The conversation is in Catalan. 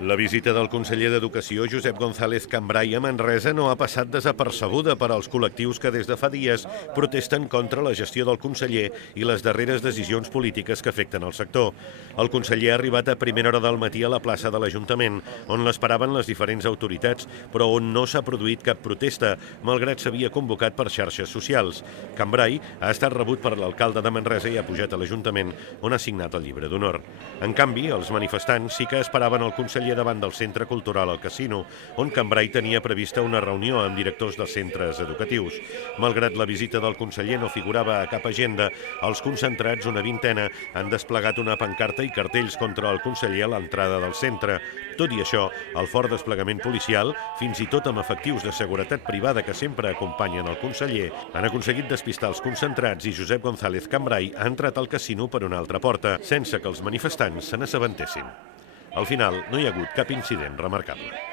La visita del conseller d'Educació, Josep González Cambray, a Manresa no ha passat desapercebuda per als col·lectius que des de fa dies protesten contra la gestió del conseller i les darreres decisions polítiques que afecten el sector. El conseller ha arribat a primera hora del matí a la plaça de l'Ajuntament, on l'esperaven les diferents autoritats, però on no s'ha produït cap protesta, malgrat s'havia convocat per xarxes socials. Cambray ha estat rebut per l'alcalde de Manresa i ha pujat a l'Ajuntament, on ha signat el llibre d'honor. En canvi, els manifestants sí que esperaven el conseller davant del Centre Cultural al Casino, on Cambray tenia prevista una reunió amb directors de centres educatius. Malgrat la visita del conseller no figurava a cap agenda, els concentrats, una vintena, han desplegat una pancarta i cartells contra el conseller a l'entrada del centre. Tot i això, el fort desplegament policial, fins i tot amb efectius de seguretat privada que sempre acompanyen el conseller, han aconseguit despistar els concentrats i Josep González Cambray ha entrat al casino per una altra porta, sense que els manifestants se n'assabentessin. Al final, no hi ha hagut cap incident remarcable.